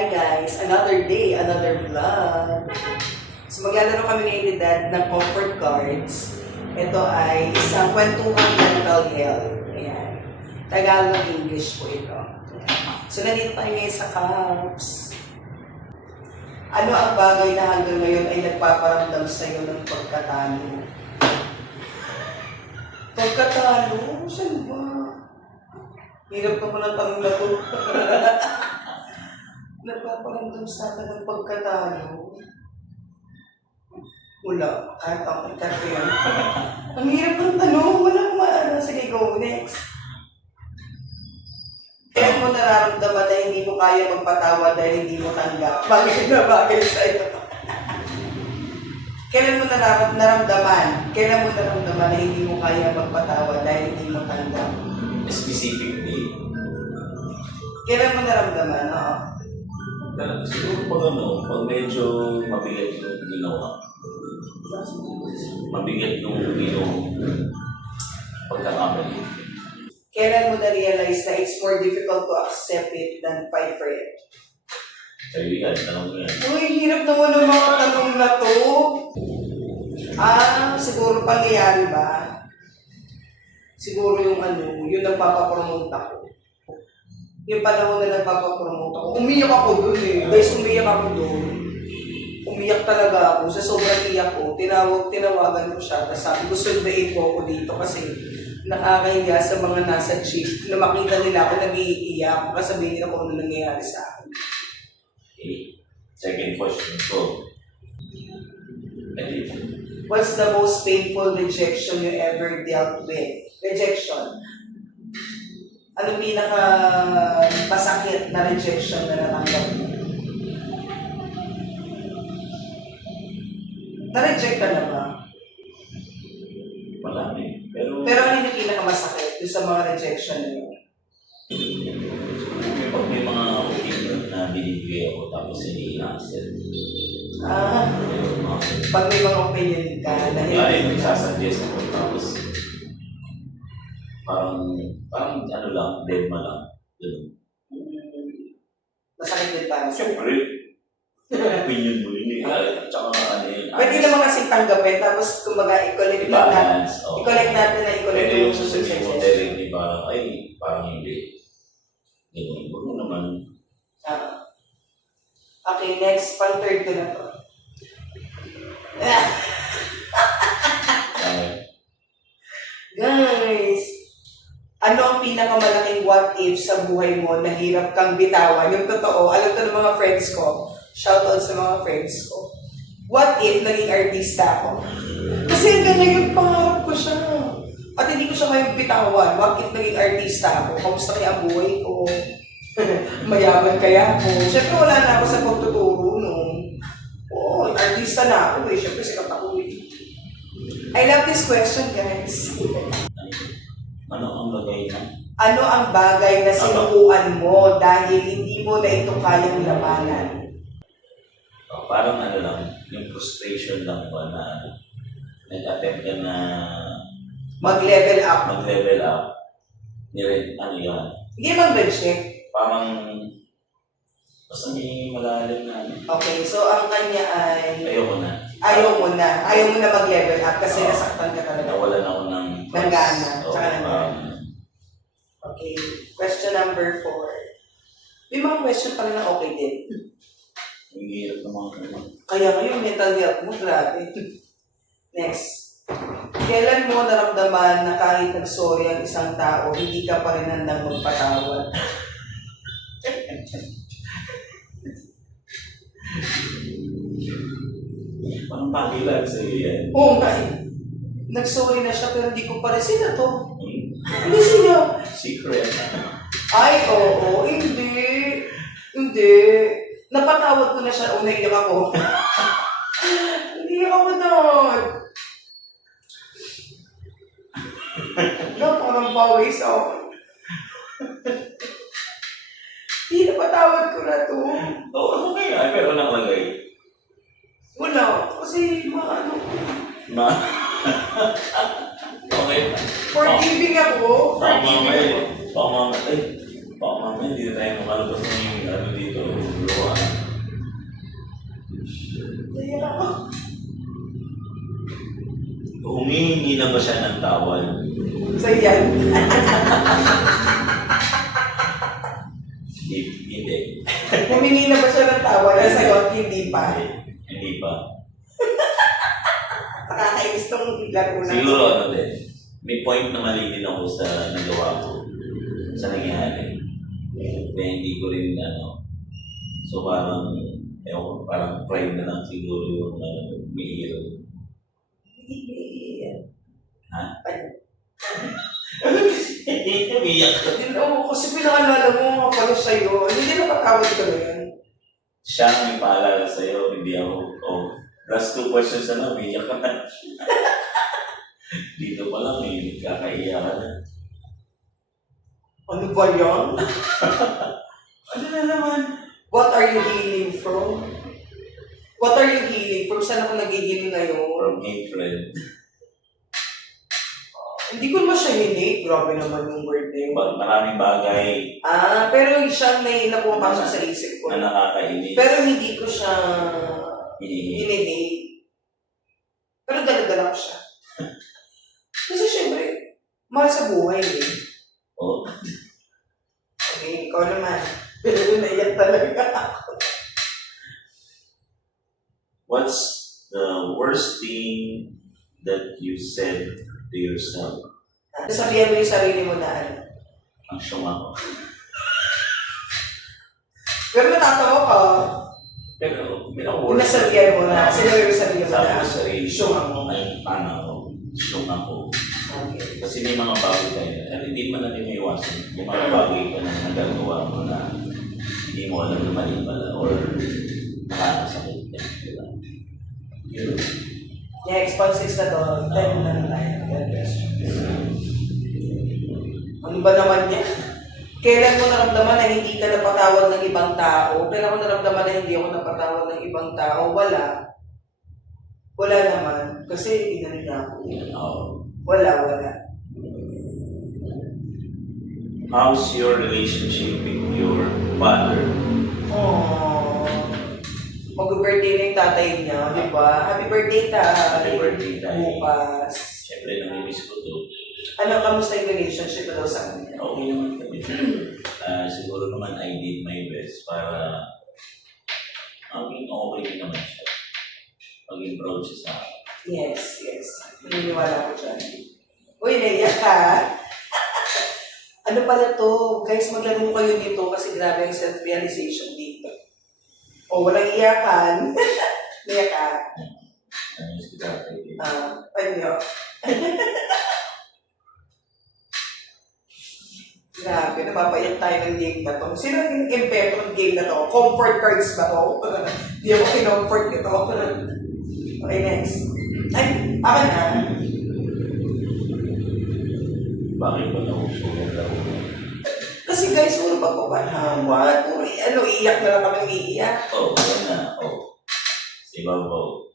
Hi guys! Another day, another vlog. So maglalaro kami ngayon ni Dad ng comfort cards. Ito ay isang kwentuhang mental health. Ayan. Tagalog English po ito. So nandito tayo ngayon sa Caps. Ano ang bagay na hanggang ngayon ay nagpaparamdam sa iyo ng pagkatalo? Pagkatalo? Saan ba? Hirap ka pa ng tanong na to. Nagpaparamdam sa akin ng pagkatalo. Wala. Kahit ako, kahit yan. Ang hirap ng tanong. Wala akong maano. Sige, go. Next. Kaya mo nararamdaman na hindi mo kaya magpatawa dahil hindi mo tanggap. Bagay na bagay sa'yo. Kailan mo naramdaman na hindi mo kaya magpatawa dahil hindi mo tanggap? Specifically. Kailan mo naramdaman? Oo. Siguro pag medyo mabigat yung ginawa. Mabigat yung pagkakamali. Kailan mo na-realize na it's more difficult to accept it than fight for it? Sa'yo yan, tanong mo yan. Uy, hirap naman ng mga tanong na to. Siguro pangyayari ba? Siguro yung yung nagpapapromote ako. Yung panahon na nagpapapromote ako. Umiyak ako dun eh. Guys, umiyak ako dun. Umiyak talaga ako. Sa sobrang iyak ko, tinawagan ko siya. Tapos sabi ko, sundain ko ako dito kasi nakakahiya sa mga nasa chief na makita nila ako nag-iiyak. Kasabihin nila kung ano nangyayari sa akin. Okay. Second question ko. What's the most painful rejection you ever dealt with? Rejection. Ano pinaka masakit na rejection na natanggap mo? Na-reject ka na ba? Marami. Pero ano yung pinaka masakit doon sa mga rejection na yun? pag may mga opinion na binibigay ako tapos hindi ina-accept. Pag may mga opinion ka na Ay, nagsasuggest ako tapos parang lang, dead ma lang. Masakit din para sa Siyempre, opinion mo yun eh. Tsaka yun. pwede naman kasing tanggapin, tapos kumbaga i-collect natin. I-collect natin na i-collect Pwede yung yung sasabihin mo directly parang hindi. Ganyan, huwag mo naman. Okay, next, pang-third ko na to. Guys, ano ang pinakamalaking what if sa buhay mo na hirap kang bitawan? Yung totoo, alam ko ng mga friends ko, shoutout sa mga friends ko. What if naging artista ako? Kasi hanggang ngayon pangarap ko siya. At hindi ko siya ngayon bitawan. What if naging artista ako? Kamusta kaya ang buhay ko? Mayaman kaya ako? Siyempre wala na ako sa pagtuturo nung. Oo, artista na ako eh. Siyempre sikat ako eh. I love this question, guys. Ano ang lagay na? Ano ang bagay na sinukuan mo dahil hindi mo na ito kayang labanan? Parang lang, yung frustration lang ba na nag-attempt ka na Mag-level up. mag-level up. Yan. Hindi mag-reject. Parang basta may malalim na Okay, so ang kanya ay ayoko na. ayaw mo na mag-level up kasi nasaktan ka talaga. Nawalan ako ng gana. Tsaka ng gana. Okay, question number 4. May mga question pa rin na okay din. Ang hirap ng mga Kaya ngayon, mental health mo, grabe. Next. Kailan mo naramdaman na kahit nag-sorry ang isang tao, hindi ka pa rin handang magpatawad? Parang pakilag sa iyo yan. Oh my! Nag-sorry na siya pero hindi ko pa rin. Sino to? Hindi sino? Secret. Ay, oo. Hindi. Hindi. Napatawad ko na siya. Naiyak ako. Hindi ako doon. Parang pawis ako. Hindi, napatawad ko na to. Oo, okay. Ay, pero nakalagay. Wala. Kasi, Okay. forgiving ako. Baka mamaya, hindi na tayo makalabas ng dito. Luwa. humihingi na ba siya ng tawad? So yan. Hindi. Humingi na ba siya ng tawa? Nasagot, hindi pa. Hindi pa. Nakakainis tong laro na. Siguro ano din, may point na mali din ako sa nagawa ko sa nangyari. Kaya hindi ko rin so parang, parang pride na lang siguro yung umiiral. Ha? Umiyak ka. Kasi pinakalala mo mga pala sa'yo. Hindi na patawad ka na yan. Siya ang may paalala sa'yo, hindi ako. Last 2 questions na lang, umiyak ka na. Dito pa lang, may kakaiyak ka na. Ano ba yan? Ano na naman? What are you healing from? What are you healing from? Saan ako nagiging ngayon? From hatred. Hindi ko naman siya hinate. Grabe naman yung word na yun. Maraming bagay Pero siya may napumapasok sa isip ko. na nakakainis. Pero hindi ko siya Hinihingi. hinihate. Pero dala-dala ko siya. Kasi syempre, mahal sa buhay eh. Oh. Okay, ikaw naman. Pero naiyak talaga ako. What's the worst thing that you said to yourself? Sabihan mo yung sarili mo na ano. Ang syunga ko. Pero natatawa ka. Pero, Kung nasabihan mo na, sinabi mo yung sarili mo sabi na. ko sa sarili ko, Syunga mo. ay, paano ako? Syunga ko. Okay. Kasi may mga bagay tayo, hindi man natin may iwasan. May mga bagay ka na nagagawa mo na hindi mo alam na mali pala or nakakasakit ka. Diba? Yun. Next, pag-6 na to, 10 na tayo. Ano ba naman yan? Kailan mo naramdaman na hindi ka napatawad ng ibang tao? Kailan mo naramdaman na hindi ako napatawad ng ibang tao? Wala. Wala naman. Kasi hindi na rin ako. Wala. How's your relationship with your father? Aww. Mag-birthday na yung tatay niya, di ba? Happy birthday ta! Happy birthday tayo. Bukas. Siyempre, namimiss ko to. Ano, kamusta yung relationship na daw sa kanya? Okay naman kami. Siguro naman I did my best para maging okay din naman siya. Maging proud siya sa akin. Yes. Naniniwala ko dyan. Uy, naiyak ka! Ano pala to? Guys, maglaro kayo dito kasi grabe ang self-realization dito. O, walang iyakan. Naiyak ka. Namimiss ko dati. Panyo. Grabe, napapayak tayo ng game na to. Sino yung impeto ng game na to? Comfort cards ba to? Hindi ako kinomfort nito. Okay, next. Ay, akin na. Bakit ba nausulat ako? Kasi guys, puro pagpapanawan. Puro, iiyak na lang kami iiyak. Yan na. Si Babaw.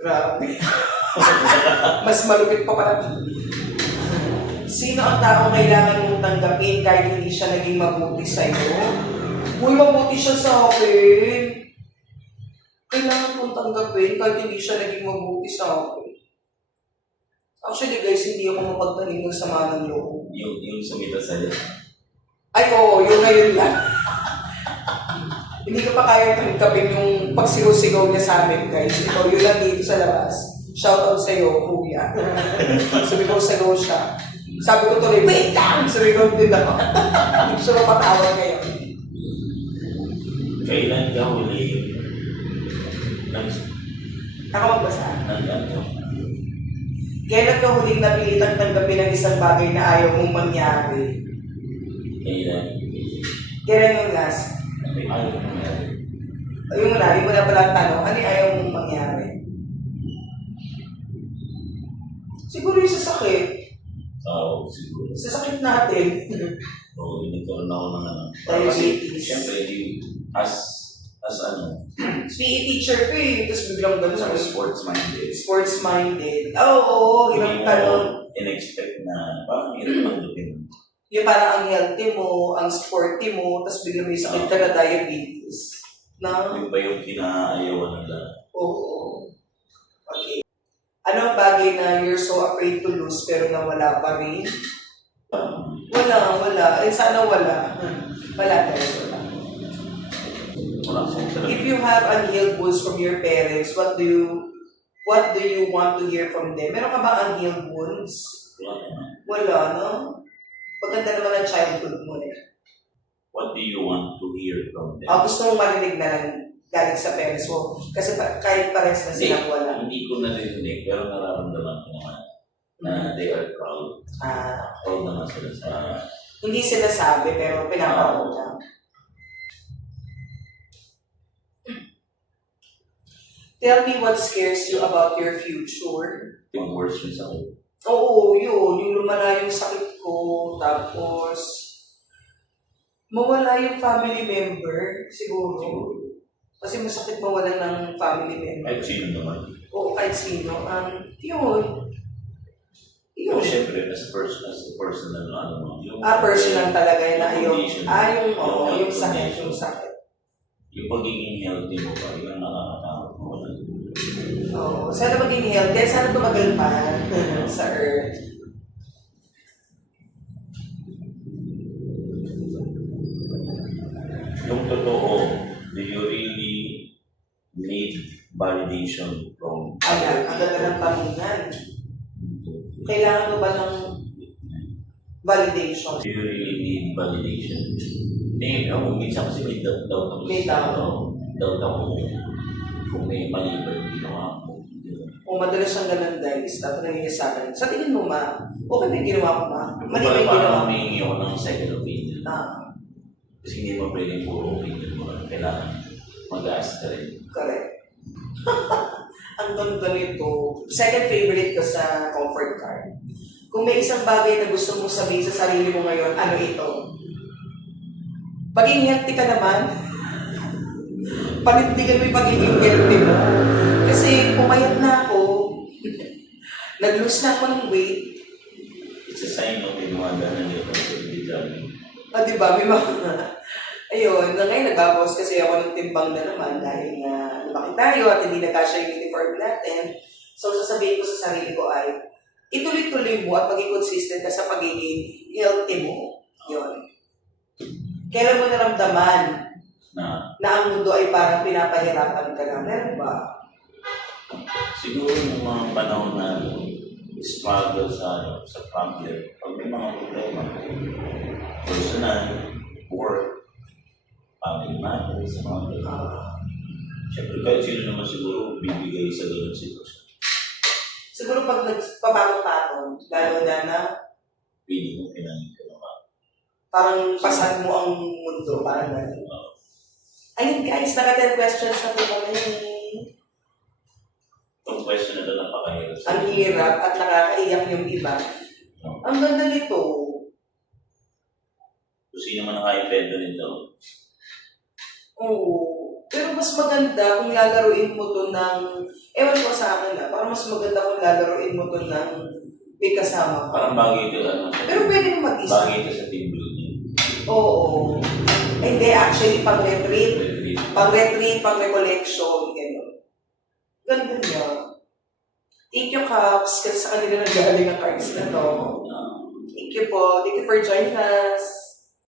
Grabe. Mas malupit pa pala. Sino ang taong kailangan mong tanggapin kahit hindi siya naging mabuti sa'yo? Uy, mabuti siya sa akin. Kailangan kong tanggapin kahit hindi siya naging mabuti sa akin. Actually guys, hindi ako mapagtanim ng sama ng loob. Yung sumita sa'yo. Ay oo, yun na yun lang. Hindi ko pa kaya tanggapin yung pagsigaw-sigaw niya sa amin guys. Ito, yun lang dito sa labas. Shoutout sa'yo, kuya. Sumigaw-sigaw siya. Sabi ko tuloy, wait lang! Sumigaw din ako. Hindi siya mapatawag ngayon. Kailan ka huli Ako magbasa. nag-ano? Kailan ka huling napilitang tanggapin ang isang bagay na ayaw mong mangyari? Kailan? Kailan yung last? Ayaw ko nangyari. Yung lagi mo na pala tanong, ano yung ayaw mong mangyari? Siguro yung sa sakit. Oo, siguro. Sa sakit natin. Oo, nagkaroon ako ng Diabetes. Siyempre, as ano, PE teacher ko eh. Tapos biglang ganun sa sports-minded. sports-minded. Oo, Hindi ilang mo tanong. in-expect na parang hirap manggapin. Yung parang ang healthy mo, ang sporty mo, tapos biglang may sakit ka na diabetes. Na? Yung ba yung pinaayawan nila? Oo. Okay. Anong bagay na you're so afraid to lose pero nawala pa rin? Wala. Eh, sana wala. Wala guys, wala. Wala akong sarap. If you have unhealed wounds from your parents, what do you want to hear from them? Meron ka ba unhealed wounds? Wala naman. Wala, no? Paganda naman ang childhood mo eh. What do you want to hear from them? Gusto mong marinig na lang galing sa parents mo. Kasi kahit parents na silang wala. Hindi ko narinig, pero nararamdaman ko naman na they are proud. Proud naman sila sa... Hindi sila sabi, pero pinapanood lang. Tell me what scares you about your future. Yung worst yun sa akin. Oo, yun. Yung lumala yung sakit ko, tapos mawala yung family member, siguro. Kasi masakit mawalan ng family member. Kahit sino naman. Oo, kahit sino. Yun. Pero syempre, as a personal, ano mo. Personal talaga yun na yung, condition. yung sakit, condition. yung sakit. Yung pagiging healthy mo pa, yung nakakatakot mo. Oo, sana maging healthy, sana tumagal pa sa earth. Yung totoo, do you really need validation from Ayan, ang ganda ng tanungan. Kailangan mo ba ng validation? Do you really need validation? Minsan kasi may doubt ako. May doubt. Doubt ako kung may mali ba yung ginawa ko. Kung madalas siyang ganun guys, tatanungin niya sa akin, sa tingin mo ma, okay ba yung ginawa ko ma? Mali ba yung ginawa Parang ko? humingi ako ng second opinion. Kasi hindi mo pwedeng puro opinion mo. Kailangan mag-ask ka rin. Correct. Ang ganda nito. Second favorite ko sa comfort card. Kung may isang bagay na gusto mong sabihin sa sarili mo ngayon, ano ito? Paging healthy ka naman. Panindigan mo yung pagiging healthy mo. Kasi pumayat na ako. Nag-lose na ako ng weight. It's a sign of inuwaga na niyo kung hindi jogging. Diba? May mga... Ayun, ngayon nagbabawas kasi ako ng timbang na naman dahil na lumaki tayo at hindi nagkasya yung uniform natin. So, sasabihin ko sa sarili ko ay, ituloy-tuloy mo at maging consistent ka sa pagiging healthy mo. Yun. Kailan mo naramdaman na ang mundo ay parang pinapahirapan ka na? Meron ba? Siguro yung mga panahon na struggle sa problem, pag may mga problema, personal, work, family matters, mga siyempre kahit sino naman siguro bibigay sa ganun sitwasyon. Siguro pag nagpapatong-patong, lalo na Pili mo, pinangin ka naman. parang pasad mo ang mundo, parang gano'n. Ayun guys, naka 10 questions na po kami. Itong question na ito, napakahirap. Ang hirap at nakakaiyak yung iba. Ang ganda nito. Kung sino man nakaimbento nito, Oo. Pero mas maganda kung lalaruin mo to ng, ewan ko sa akin parang mas maganda kung lalaruin mo to ng may kasama ka. parang bagay ito, Pero pwede mo mag-isa. bagay ito sa team building. Oo. Hindi, actually, pang-retreat. Retreat. Pang-retreat, pang-recollection, gano'n. Ganda niya. Thank you, Caps, kasi sa kanila nag-aaling ang cards na to. Thank you po. Thank you for joining us.